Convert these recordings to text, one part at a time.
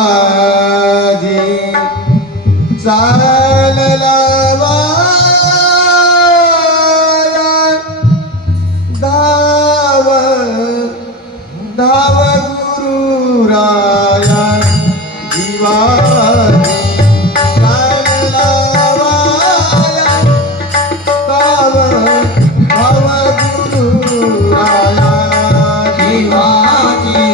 जीवाजी चालला वाया धाव धाव गुरुराया जीवाजी चालला वाया धाव धाव गुरुराया जीवाजी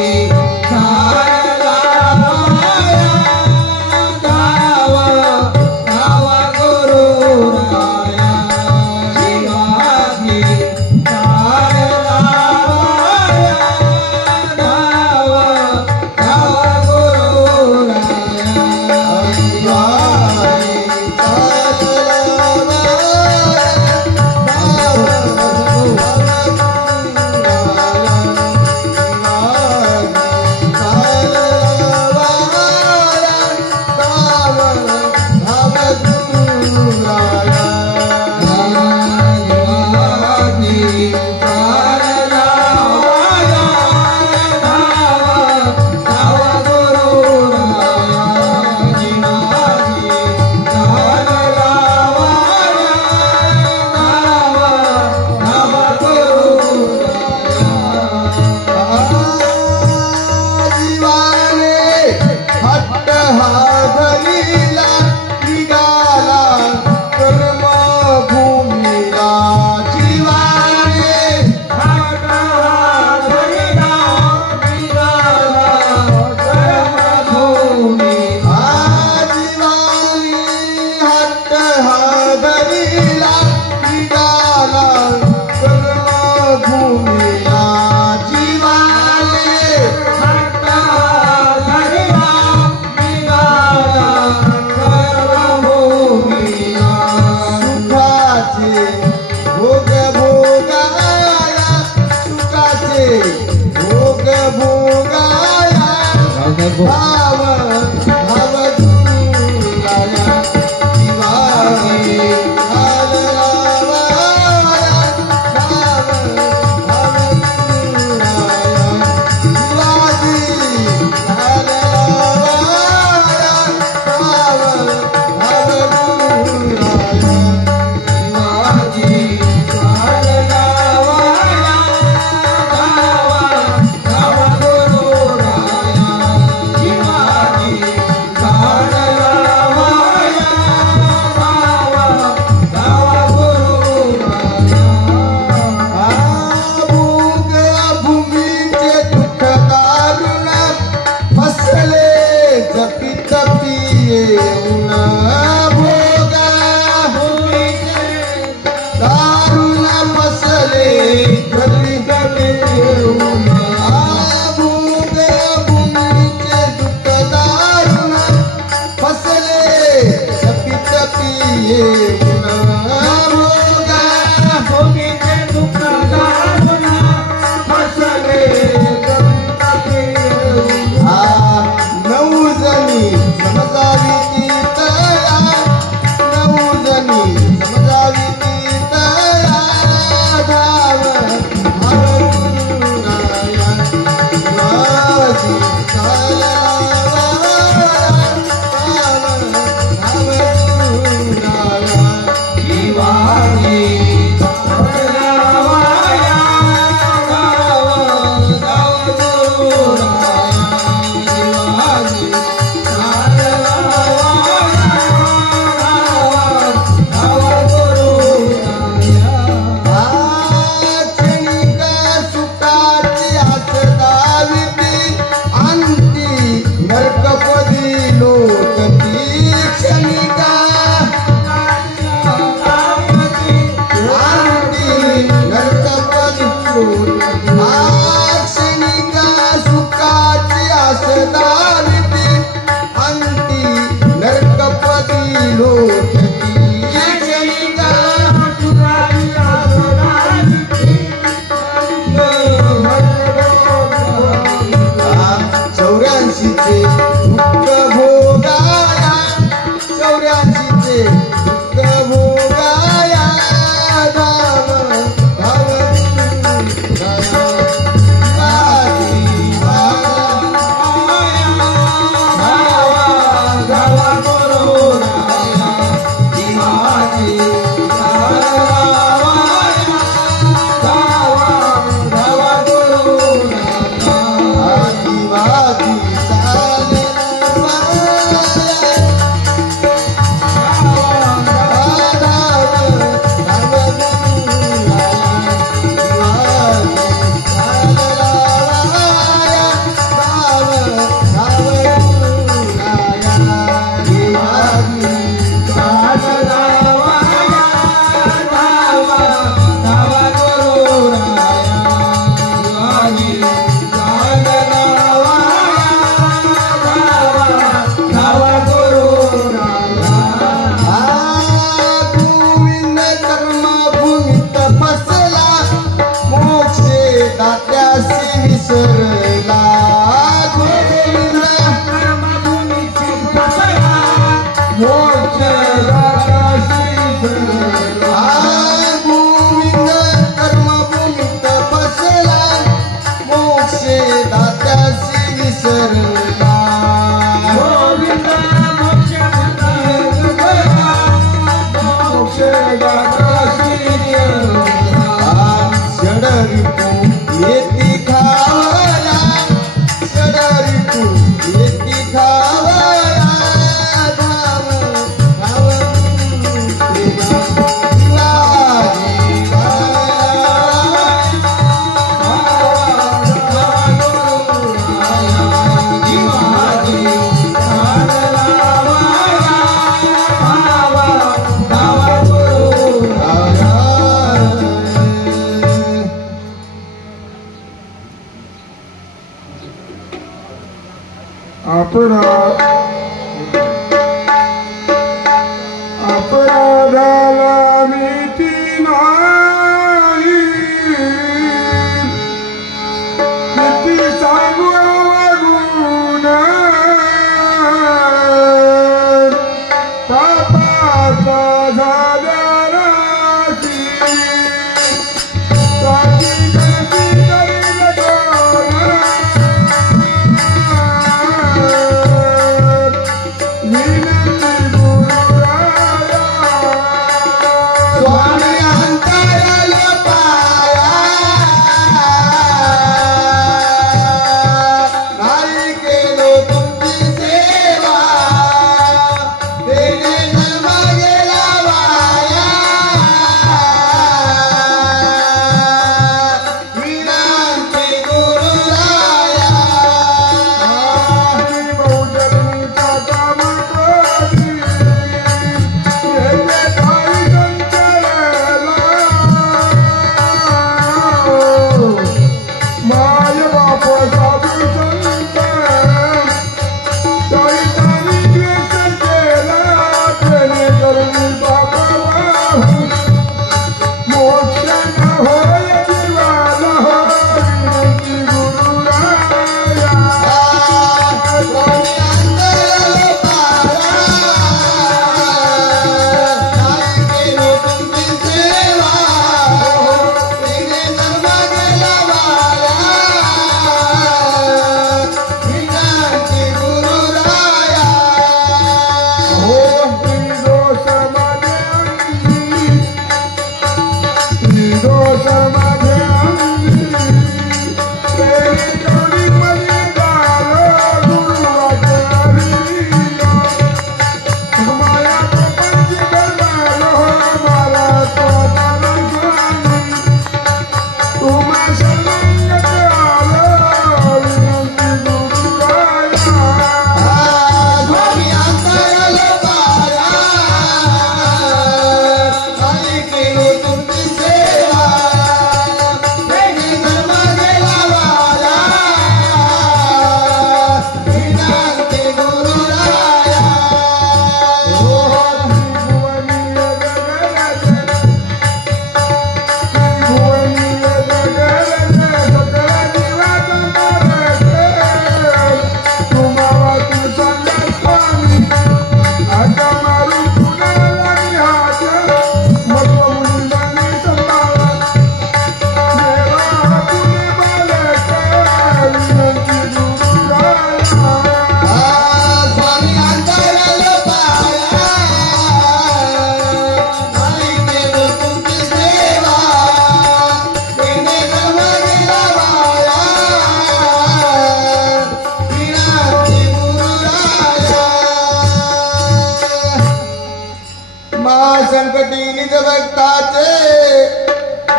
संकटी निज भक्ताचे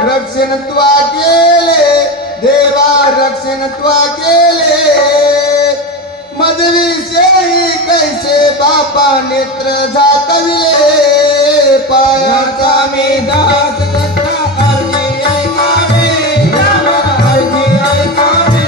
रक्षण त्वा केले देवा रक्षण त्वा केले मधविषयी कैसे बापा नेत्र झाकविले पायाचा मी दास दत्ता अर्जी ऐकावे अर्जी ऐकावे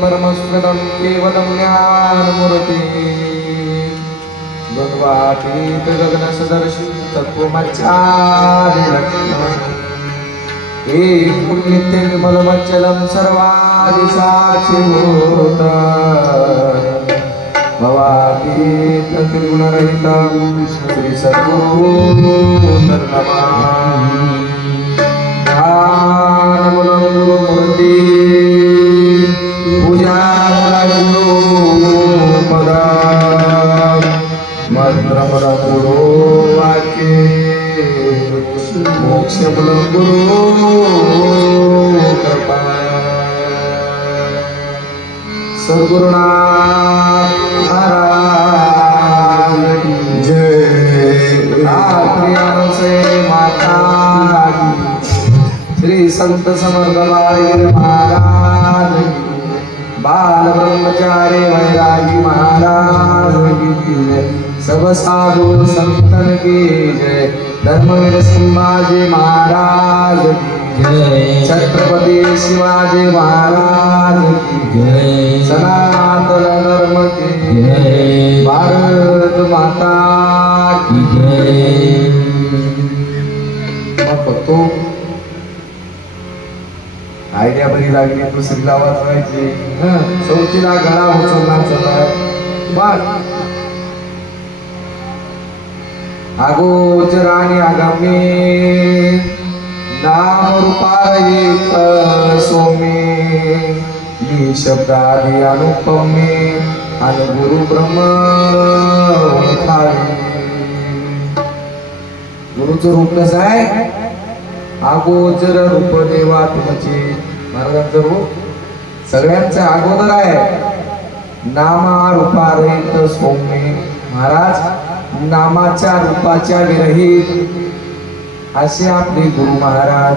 परमस्वदं केवलं ज्ञानमूर्ति द्वन्द्वातीत गगनसदर्शी तत्त्वमच्चादिलक्षणम् एकं नित्यं निर्मलमच्चलं सर्वादिसाक्षिभूत भवातीत त्रिगुणरहितं श्रीसद्गुरु नमामि ध्यानमूलं गुरुमूर्ति पूजा गुरु पदा मंत्रमूलं गुरु वाक्ये मोक्षमूलं गुरु कृपा सद्गुरुनाथ महाराज जय आत्रियान से माता श्री संत समर्थ बालगिर महाराज बाल ब्रह्मचारी वैरागी महाराज की जय सब साधु संतन की जय धर्मवीर संभाजी महाराज की जय छत्रपति शिवाजी महाराज की जय सनातन धर्म की जय भारत माता की जय। तो आयडिया बरी लागली दुसरीला वाजवायची चौथीला गळा उचलणार बर अगोचर आणि आगामी नाम रूपारहित सोमी शब्दादी अनुपमे अनुगुरु ब्रह्म गुरुचं रूप कसं आहे अगोचर रूप देवा तुमचे. महाराजांचं रूप सगळ्यांचं अगोदर आहे. नामा रूपारहित सौम्य. महाराज नामाच्या रूपाच्या विरहित असे आपले गुरु महाराज.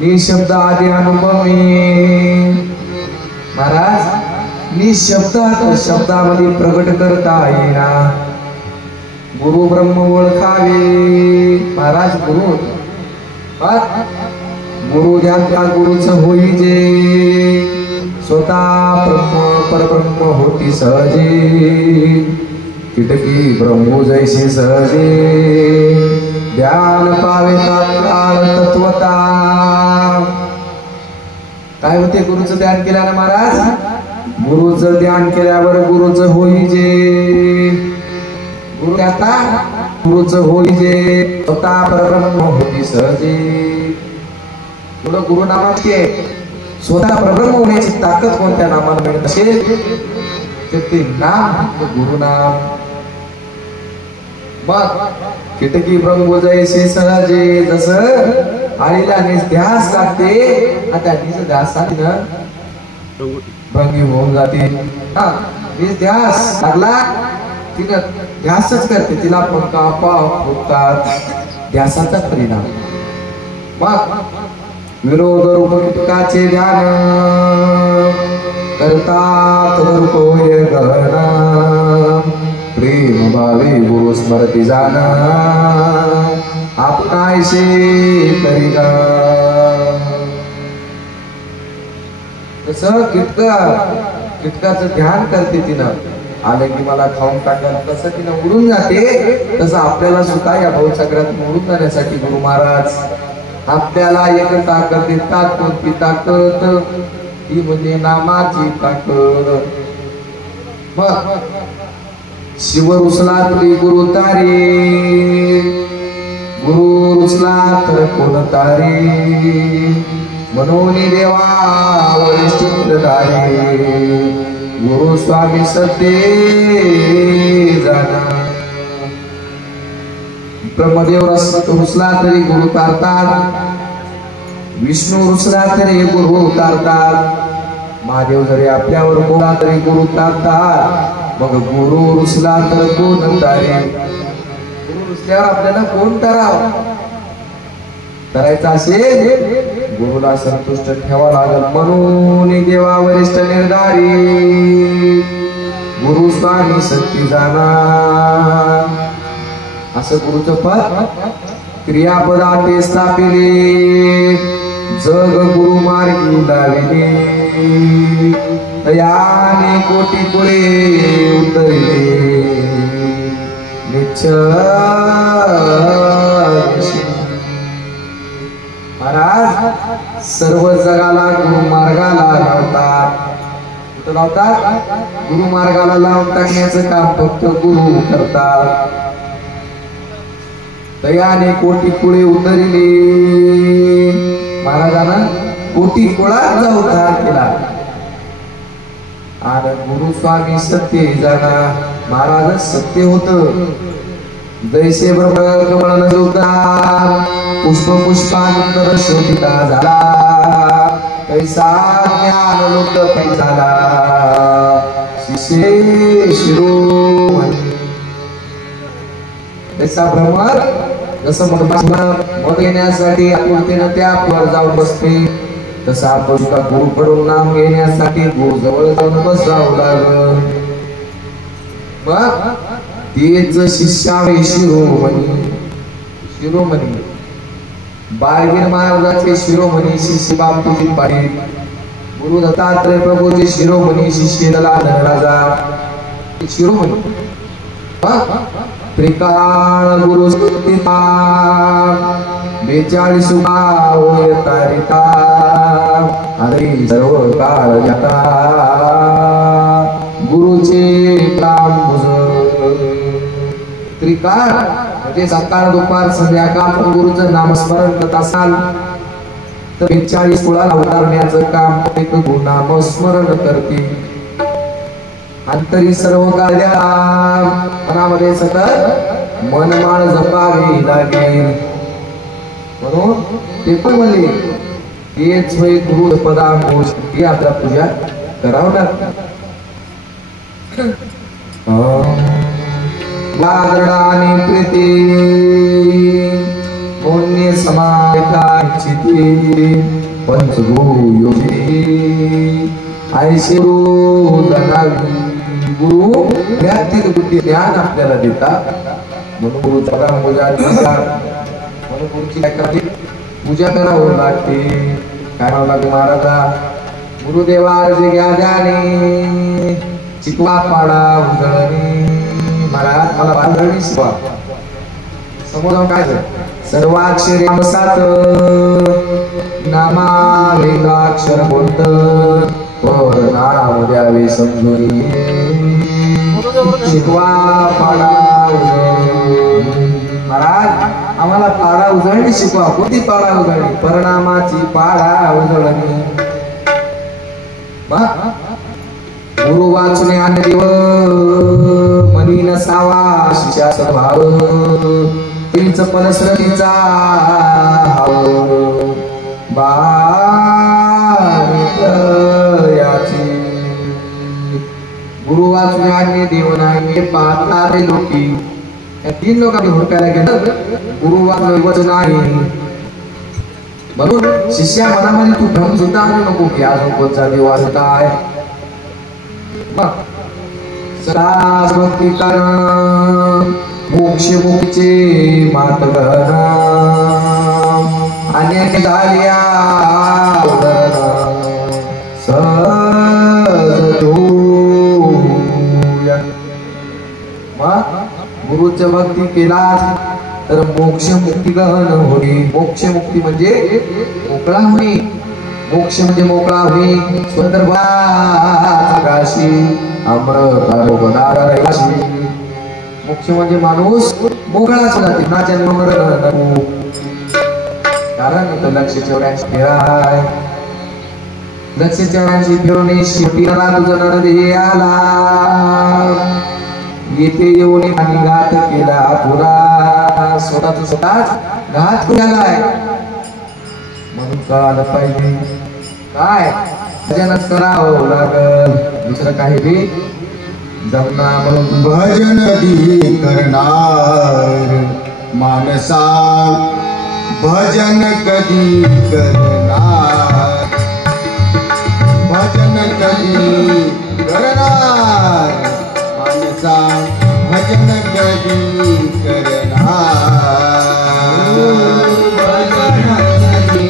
निशब्द आदि अनुभवी. महाराज निशब्दात शब्दामध्ये प्रगट करता येईना. गुरु ब्रह्म ओळखावे. महाराज गुरु गुरु ज्यांचा गुरुच होई जे. स्वतः ब्रह्म परब्रह्म होती सहजे. किटकी ब्रह्मो जैसे सहजे. ध्यान पावे तात्काळ तत्वता. काय होते गुरुचं ध्यान केल्यानं महाराज. गुरुचं ध्यान केल्यावर गुरुच होई जे. गुरु आता गुरुच होई जे. स्वतः परब्रह्म होती सहजे. पुढं गुरु नामाची आहे. स्वतः परब्रह्म होण्याची ताकद कोणत्या नामाला मिळत असेल तर ते नाम गुरु नाम. मग किटकी ब्रह्म जैसे सहजे. जसं आळीला ध्यास लागते आता ध्यासानं भंगी होऊन जाते. ध्यास लागला तिनं ध्यासच करते. तिला पंखा पाव फुटतात. ध्यासाचा परिणाम. मग विरोध रूप किटकाचे ध्यान करतात होय गहना. प्रेम भावे गुरु स्मरती जाना. आपणायशे तरी गा. तसं किटकाचं ध्यान करते तिनं. आले की मला खाऊन टाकायला कसं तिनं उडून जाते तसं आपल्याला सुद्धा या भाऊसागरात उडून जाण्यासाठी गुरु महाराज आपल्याला एक ताकद देतात. कोणती ताकद ती म्हणजे नामाची ताकद. मग शिव रुसला तरी गुरु तारे. गुरु रुसला तर कोण तारे. म्हणून देवा वरिष्ठ तारे. गुरु स्वामी सत्य जाना. ब्रह्मदेव रुसला तरी गुरु तारतात. विष्णू रुसला तरी गुरु तारतात. महादेव जरी आपल्यावर बोला तरी गुरु तारतात. मग गुरु रुसला तर कोण तारे. गुरु रुसल्यावर आपल्याला कोण ताराव. करायचं असेल गुरुला संतुष्ट ठेवा लागल. म्हणून देवा वरिष्ठ निर्धारी. गुरु स्वामी सत्य जाना. असं गुरुचं पद क्रियापदा ते स्थापिले. जग गुरु मार्गी लाविले. तयाने कोटी पुळे उतरले. महाराज सर्व जगाला गुरु मार्गाला लावतात. कुठं लावतात. गुरु मार्गाला लावून टाकण्याचं काम फक्त गुरु करतात. तयाने कोटी कुळे उतरले. महाराजांना कोटी कुळाचा उद्धार केला. आणि गुरु स्वामी सत्य जाना. महाराज सत्य होत. जैसे ब्रह्मकमळ जोगदार. पुष्प पुष्पांतर शोभिता झाला. कैसा ज्ञान लोक झाला. शिष्य शिरोमणी. त्याचा भ्रमर जसं मग येण्यासाठी आपुलतेनं त्या वर जाऊन बसते तसं आपण सुद्धा गुरुकडून नाम घेण्यासाठी गुरु जवळ जाऊन बसावं लागल. मग तेच शिष्यावे शिरोमणी. शिरोमणी बाळगीर महाराजांचे शिरोमणी शिष्य बापूजी पाटील. गुरु दत्तात्रय प्रभूचे शिरोमणी शिष्य दलाधर राजा शिरोमणी. त्रिकाळ गुरु स्तुतिता. 42 होय तारिता. हरी सर्व काळ जाता. गुरुचे काम बुज. त्रिकाळ म्हणजे सकाळ दुपार संध्याकाळ आपण गुरुचं नामस्मरण करत असाल तर 42 कुळाला उतारण्याचं काम एक गुरुनामस्मरण करते. अंतरी सर्व कार्या मनामध्ये सतत मनमाळ जपावी लागेल. म्हणून ते पण म्हणले हेच होय गुरु पदांकुश ही आपल्या पूजा करावं लागतं. वादरडाने प्रीती पुण्य समायकाचिती पंचभूयोगी ऐशी गुरु ज्ञाती बुद्धी ज्ञान आपल्याला देतात. म्हणून गुरुचा पूजा म्हणून गुरुची काय करावी पूजा करावं लागते. काय म्हणावं लागते महाराजा गुरुदेवा जे घ्या द्याने चिकवा पाडा उजळणी महाराज मला बांधणी शिकवा. समोर काय सर्वाक्षर सात नामा वेदाक्षर बोलत पर नाम द्यावे समजून शिकवा पाडा महाराज आम्हाला पाडा उजळणी शिकवा. कोणती पाडा उजळणी परिणामाची पाडा उजळणी. गुरु वाचने आणि देव मनी नसावा शिष्याचा भाव तीच पनसरतीचा याची गुरु वाचने आणि देव नाही पाहणारे लोकी या तीन लोकांनी हुडकायला गेलं. गुरु वाचन नाही म्हणून शिष्या मनामध्ये तू भ्रम सुद्धा आणू नको की अजून कोणता देव असं काय. सदा भक्ती करण मोक्ष मुक्तीचे मात गहन अनेक झाल्या गुरुच्या भक्ती केला तर मोक्ष मुक्ती गहन होई. मोक्ष मुक्ती म्हणजे मोकळा होई. मोक्ष म्हणजे मोकळा होई. स्वतंत्रशी अमृत रहिवाशी. मोक्ष म्हणजे माणूस मोकळाच जाते ना जन्म कारण इथं लक्ष चौऱ्यांशी फिराय लक्ष चौऱ्यांशी फिरून शेवटी तुझं नरदेह आला येथे येऊन आणि घात केला पुरा स्वतःच स्वतःच घात केलाय. म्हणून कळालं पाहिजे काय भजनच करावं लागल दुसरं काही बी जमना. म्हणून भजन दी करणार मानसा भजन कधी करणार भजन कधी करणार मानसा भजन कधी करणार भजन कधी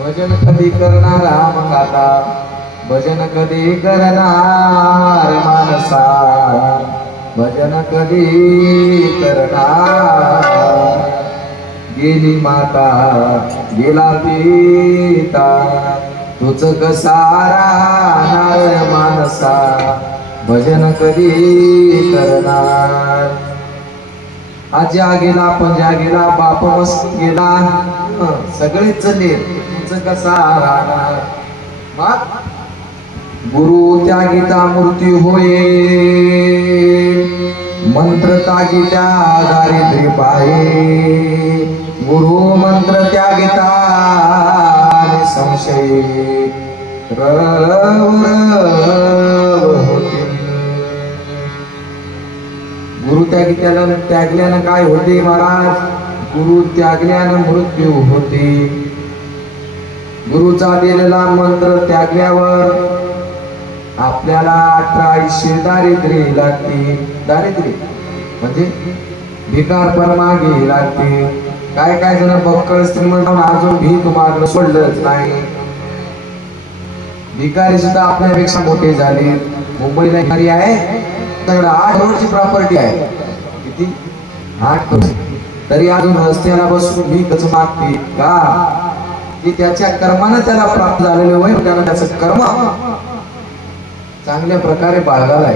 भजन कधी करणार माता भजन कधी करणार मानसा भजन कधी करणार गेली माता गेला पिता तुझ कसा राहणार मानसा भजन कधी करणार आज्या गेला पंजा गेला बाप मस्त गेला सगळेच चले तुझ कसा राहणार मग गुरु त्यागिता मूर्ती होये मंत्र त्यागिता दारिद्र्य पाये गुरु मंत्र त्यागिता संशय गुरु त्यागल्यानं काय होते महाराज गुरु त्यागल्यानं मृत्यू होते गुरुचा दिलेला मंत्र त्यागल्यावर आपल्याला 18 दारिद्र्य लागते दारिद्र्य म्हणजे भिकार परमागी लागते काय काय जण बक्कळ श्रीमंत अजून भीक मागणं सोडलंच नाही भिकारी सुद्धा आपल्यापेक्षा मोठे झाले मुंबईला भिकारी आहे त्याकडे 8 करोडची प्रॉपर्टी आहे किती 8 करोड तरी अजून रस्त्याला बसून भीकच मागते का की त्याच्या कर्मानं त्याला प्राप्त झालेले होय त्यानं त्याचं कर्म चांगल्या प्रकारे बाळगालाय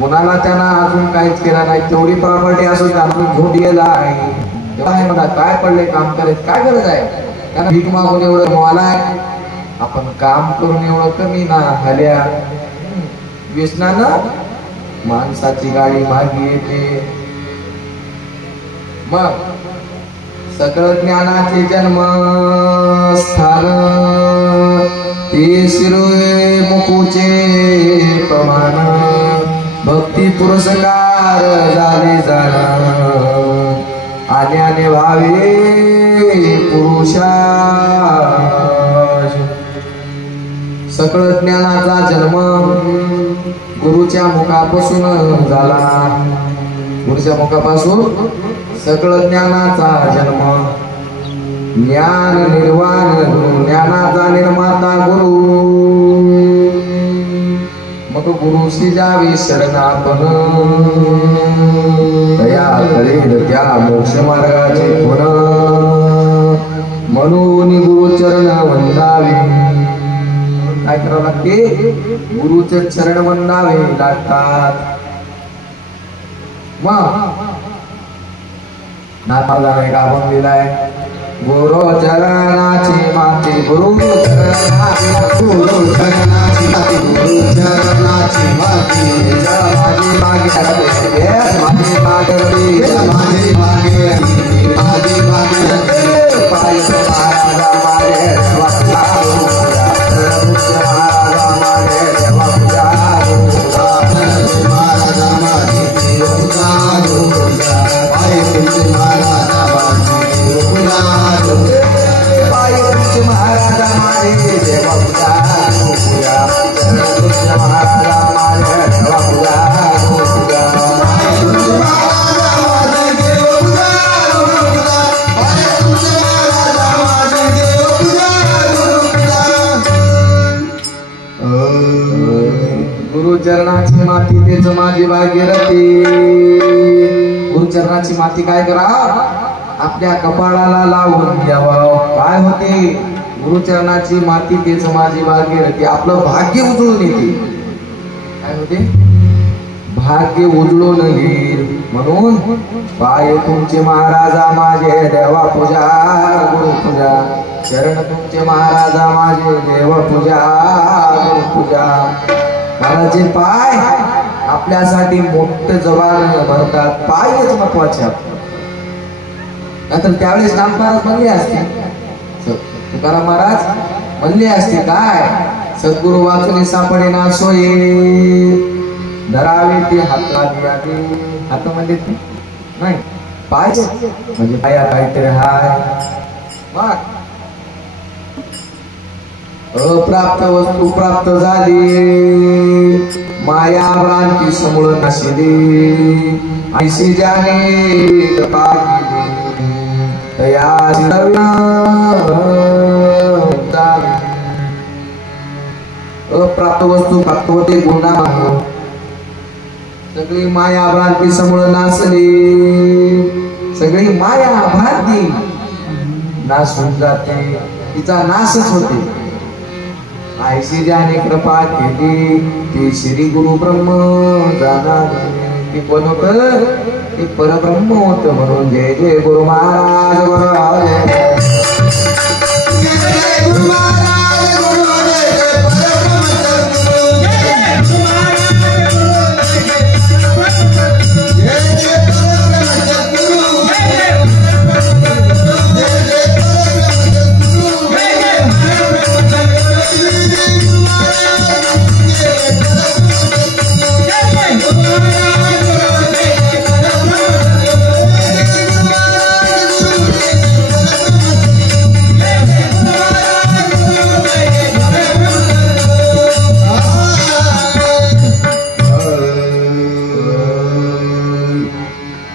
कोणाला त्यांना अजून काहीच केला नाही तेवढी प्रॉपर्टी असून अजून झोप गेला आहे म्हणा काय पडले काम करायचं काय गरज आहे त्यांना भीक मागून एवढं मोलाय आपण काम करून एवढं कमी ना हल्या व्यसनानं माणसाची गाडी मागे येते मग सकळ ज्ञानाचे जन्मस्थान ते शिरोळे मुकुचे प्रमाण भक्ती पुरस्कार झाले जाण आल्याने व्हावे पुरुषा सकळ ज्ञानाचा जन्म गुरुच्या मुखापासून झाला गुरुच्या मुखापासून सकळ ज्ञानाचा जन्म ज्ञान निर्वाण ज्ञानाचा निर्माता गुरु मग गुरुशी जावी शरणापन तया कळेल त्या मोक्ष मार्गाचे गुण म्हणून गुरुचरण वंदावे काय करावं लागते गुरुचे चरण वंदावे लागतात मग नाथाला एक आपण दिलाय गुरु चरणाची माती गुरु चरणाची माती गुरु चरणाची माती माझी मागे माझी मागे माझी मागे माझी मागे पाय महाराजा मागे महाराजा मागे देवा पूजा महाराजा मागे महाराजा मारे देवा पूजा महाराजा मारे देवा पूजा गुरुचरणाची माती तेच माझी भागीरथी गुरुचरणाची माती काय करा आपल्या कपाळाला लावून द्यावं काय होते गुरुचरणाची माती तेच माझी भागीरथी आपलं भाग्य उजळून येते काय होते भाग्य उजळून येईल म्हणून पाय तुमचे महाराजा माझे देवा पूजा गुरु पूजा चरण तुमचे महाराजा माझे देव पूजा गुरु पूजा महाराजे पाय आपल्यासाठी मोठे जबान भरतात पायच महत्वाचे नंतर त्यावेळेस नाम महाराज म्हणले असते तुकाराम महाराज म्हणले असते काय सद्गुरु वाचून सापडे ना सोये धरावे ते हात म्हणजे नाही पाय म्हणजे पाया काहीतरी हाय अप्राप्त वस्तू प्राप्त झाली माया भ्रांती समूळ नशिली ऐशी जाणे अप्राप्त वस्तू प्राप्त होते गुन्हा सगळी माया भ्रांती समूळ नासली सगळी माया भ्रांती नासून जाते, तिचा नाशच होते. आयशी ज्याने कृपा केली ते श्री गुरु ब्रह्म जाणार. ते कोण होत? ते परब्रह्म होत. म्हणून जय जय गुरु महाराज गुरु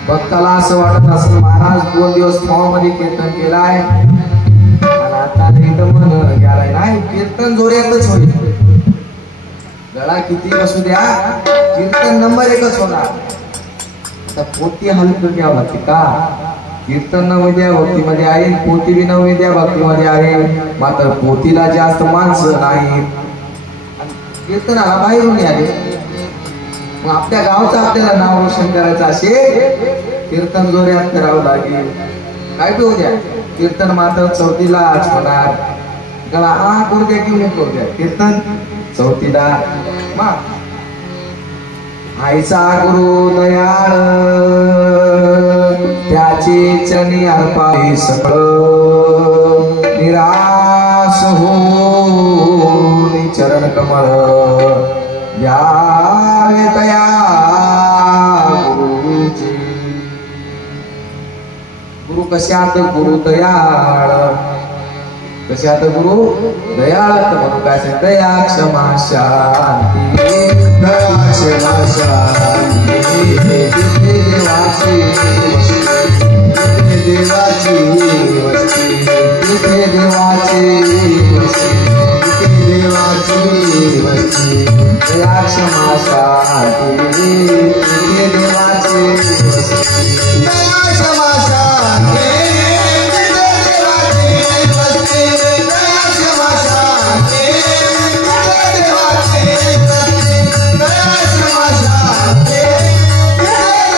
भक्ताला असं वाटत असेल महाराज 2 दिवस मध्ये कीर्तन केलाय आणि आता रिटर्न गेलाय. नाही, कीर्तन जोऱ्यातच होईल. गळा किती असू द्या, कीर्तन नंबर 1च होणार. आता पोती हलकं घ्यावं लागते का? कीर्तन नवविद्या भक्तीमध्ये आहे, पोती बी नवविद्या भक्तीमध्ये आहे. मात्र पोतीला जास्त माणसं नाही, कीर्तनाला बाहेरून आले. मग आपल्या गावचं आपल्याला नाव रोशन करायचं असेल, कीर्तन जोऱ्यात करावं लागेल. काय बी द्या, कीर्तन मात्र 4थीला होणार. गळा आ करू द्या की नाही करू द्या, कीर्तन 4थीला. मग आईचा गुरु दयाळ त्याचे चरणी अर्पावे सकळ. निराश हो चरण कमळ द्यावे तया गुरुजी. गुरु कशात? गुरु दयाळ. कशात गुरु दयाळ? म्हणून काय सांग? दया क्षमा शांती. दया क्षमा शांती देवाची देवाची वस्ती. देवाची देवाची वस्ती. दया क्षमा शांती देवाची वस्ती. दया क्षमा शांती देवाची वस्ती. दया क्षमा शांती देवाची वस्ती. दया क्षमा शांती देवाची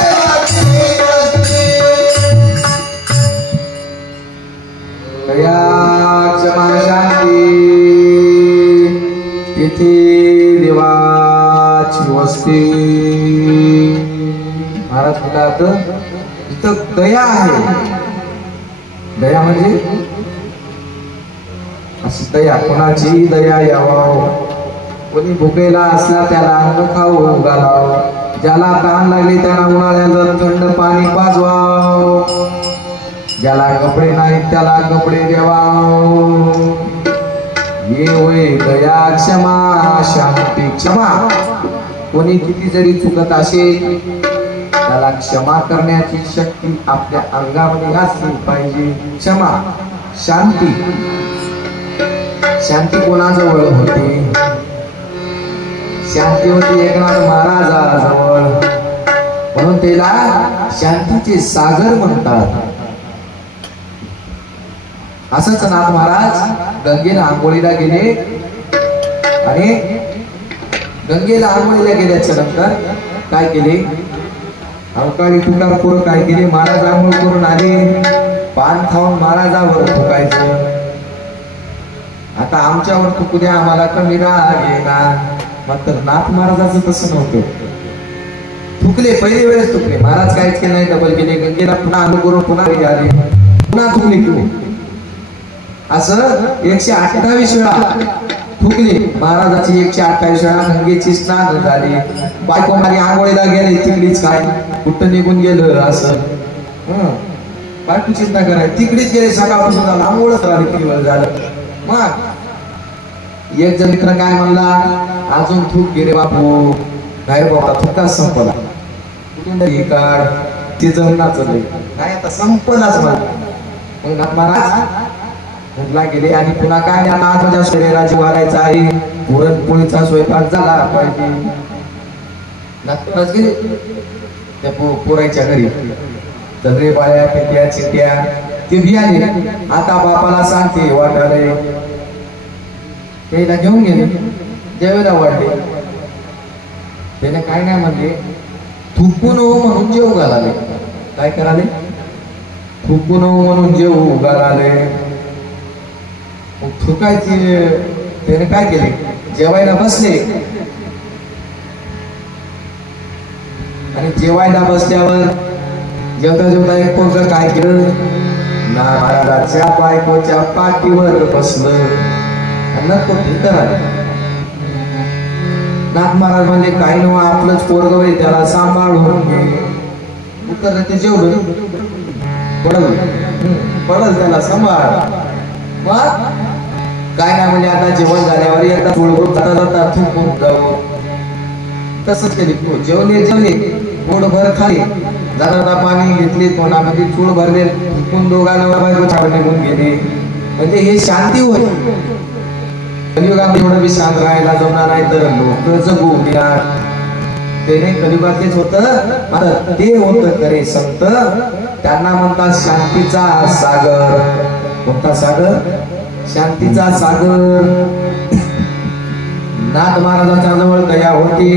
वस्ती. दया क्षमा शांती तिथे देवाची वस्ती. महाराज म्हणतात इथं दया आहे. दया म्हणजे अशी दया, कोणाची दया यावं. कोणी भुकेला असला त्याला अन्न खाऊ घालाव. ज्याला तहान लागली त्याला उन्हाळ्यात थंड पाणी पाजवाव. ज्याला कपडे नाहीत त्याला कपडे द्यावाव. ये होय दया क्षमा शांती. क्षमा, कोणी किती जरी चुकत असेल त्याला क्षमा करण्याची शक्ती आपल्या अंगामध्ये असली पाहिजे. क्षमा शांती. शांती कोणाजवळ होती? शांती होती एकनाथ महाराजाजवळ. म्हणून त्याला शांतीचे सागर म्हणतात. असंच नाथ महाराज गंगेला आंघोळीला गेले आणि गंगेला आंघोळीला गेल्याच्या नंतर काय केले? अवकाळी तुकारपूर काय केले? महाराज आंघोळ करून आले, पान खाऊन महाराजावर थुकायचं. आता आमच्यावर थुकू द्या, आम्हाला कमी राग येणार. मात्र नाथ महाराजाचं तसं नव्हतं. थुकले, पहिली वेळेस थुकले. महाराज काहीच केलं नाही, डबल केले. गंगेला पुन्हा आंघोळ करून पुन्हा आले, पुन्हा थुकले केले. असं 128 वेळा थुकले. महाराजाची 128 वेळा गंगेची स्नान झाली. बायको माझी आंघोळीला गेले, तिकडीच काय कुठं निघून गेलं असं. बायको चिंता करायची, तिकडेच गेले. सकाळपासून झालं आंघोळ झालं. मग एक जण मित्र काय म्हणला, अजून थूक गेले बापू. नाही बाबा, थुकाच संपला. कुठून तरी काढ, ते जण नाचले नाही, आता संपलाच मला. मग महाराज मुगला गेले आणि पुन्हा काय, आता आज माझ्या शरीराला जीव घालायचा आहे, पुरणपोळीचा स्वयंपाक झाला पाहिजे. नागपूरच गेले त्या पोरायच्या घरी. सगळे बाया पेट्या चिट्या ते बियाणे आता बापाला सांगते वाटाले त्याला घेऊन गेले जेवायला वाटले त्याने काय नाही म्हणले थुकून हो म्हणून जेव घालाले काय कराले थुकून हो म्हणून जेव घालाले थुकायची त्याने काय केले जेवायला बसले आणि जेवायला बसल्यावर जेवता जेवता एक पोरग काय केलं महाराजाच्या बायकोच्या पाठीवर बसलं नको भीतर आले नाथ महाराज म्हणजे काही नव्हा आपलंच पोरग होय त्याला सांभाळून घे उत्तर ते जेवढं पडल त्याला सांभाळ मग काय नाही म्हणजे आता जेवण झाल्यावर एकदा थोडं जाता जाता थुंकून जाऊ तसंच केली जेवले पोटभर खाली जाता पाणी घेतले तोंडामध्ये चूळ भरले थुंकून दोघांना बायको छाड निघून गेले म्हणजे हे शांती होय कलियुगात एवढं बी शांत राहायला जमणार नाही तर लोक जगू त्याने कलियुगातलेच होत ते होत करे संत त्यांना म्हणतात शांतीचा सागर कोणता सागर शांतीचा सागर नाथ महाराजांच्या जवळ दया होती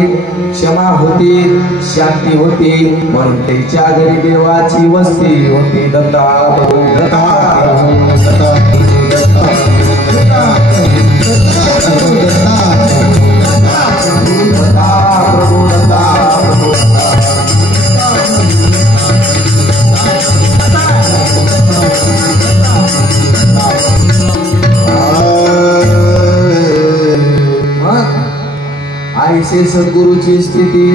क्षमा होती शांती होती म्हणून त्याच्या घरी देवाची वस्ती होती दत्ता प्रभू दत्ता ऐसे सद्गुरुची स्थिती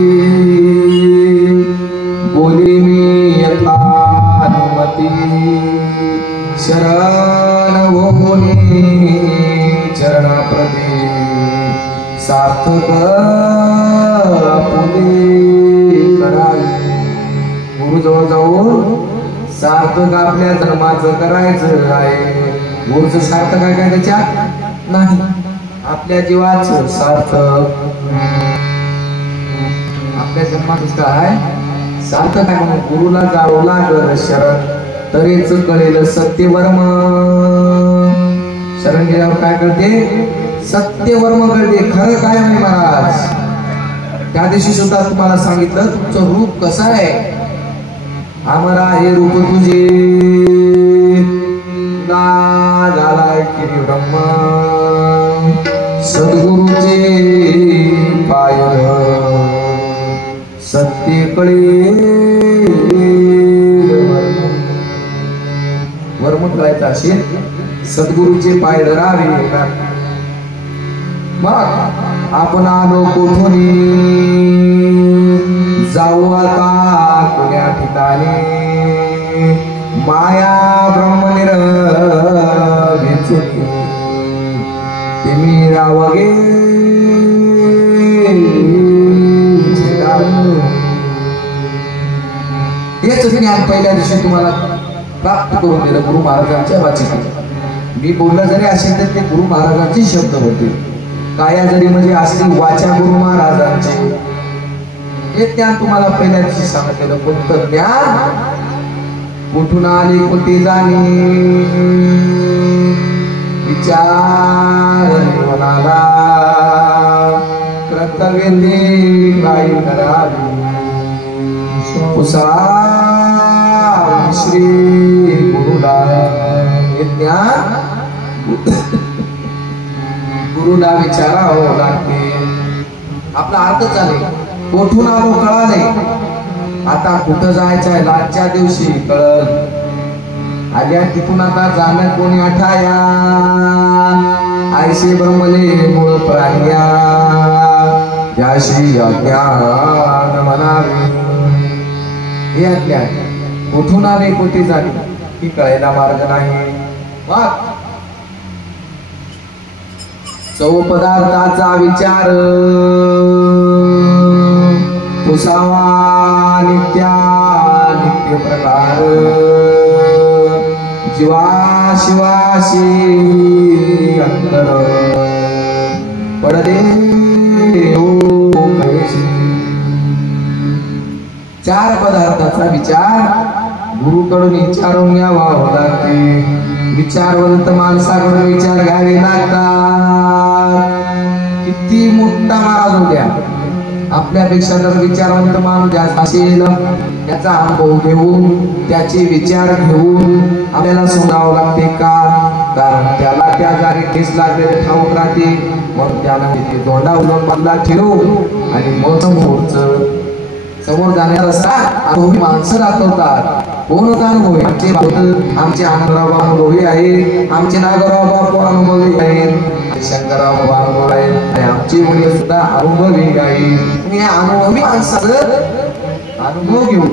बोली मी यथानुमती शरण होनी चरणाप्रती सार्थक पुणे करावी गुरुजवळ जाऊन सार्थक आपल्या धर्माचं करायचं आहे गुरुचं सार्थक आहे काय त्याच्यात नाही आपल्या जीवाचं सार्थक आपल्या जन्मातच काय सार्थक आहे म्हणून गुरुला जावं लागल शरण तरीच कळेल सत्यवर्म शरण गेल्यावर काय कळते सत्यवर्म कळते खरं काय म्हणे महाराज त्या दिवशी सुद्धा तुम्हाला सांगितलं तुमचं रूप कसं आहे आमरा हे रूप तुझे ना झालाय किरी ब्रह्म सद्गुरुचे पाय सत्य कळे वर्म करायचं असेल सद्गुरूचे पाय धरावे मग आपण आलो कोठून जाऊ आता कोण्या ठिकाणी माया ब्रह्मनिर वेचून रावगे हेच ज्ञान पहिल्या दिवशी तुम्हाला प्राप्त करून दिलं गुरु महाराजांच्या वाचेत मी बोललं जरी असेल तर ते गुरु महाराजांचे शब्द होते काया जरी म्हणजे असली वाचा गुरु महाराजांचे हे ज्ञान तुम्हाला पहिल्या दिवशी सांगितलेलं कोणतं ज्ञान कुठून आले कुठे जाणे विचार मनाला कर्तव्य काही करावी श्री गुरुला ज्ञान गुरुला विचारावं लागते आपला अर्थ चालेल कोठून आलो कळाले आता कुठं जायचं आहे लाटच्या दिवशी कळल आल्या तिथून आता जाणं कोणी आठाया आयसे ब्रह्मले मूळ प्राण्या त्याशी अज्ञान म्हणावे हे अज्ञान कुठून आले कुठे झाले ही कळायला मार्ग नाही चव पदार्थाचा विचार पुसावा नित्या नित्य प्रकार जीवा शिवाशी अंतर पडले चार पदार्थाचा विचार गुरुकडून विचारून घ्यावा लागते. विचारवंत माणसाकडून विचार घ्यावे लागतात. किती मोठा महाराज होत्या, आपल्यापेक्षा जर विचारवंत माणूस जास्त असेल त्याचा अनुभव घेऊन त्याचे विचार घेऊन आपल्याला सोडावं लागते का? कारण त्याला त्या जागी ठेस लागलेले ठाऊक राहते. मग त्याला तिथे दोंडा उलंबला ठेवू आणि मग समोर जाण्याचा रस्ता अनुभवी माणसं दाखवतात. कोण होता अनुभवी? आमचे आनंदराव अनुभवी आहे, आमचे नागराव बापू अनुभवी आहेत, शंकरराव बाबा अनुभव आहेत आणि आमचे वडील सुद्धा अनुभवी आहेत. या अनुभवी माणसाचं अनुभव घेऊन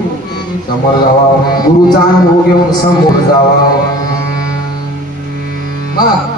समोर जावा, गुरुचा अनुभव घेऊन समोर जावा. मग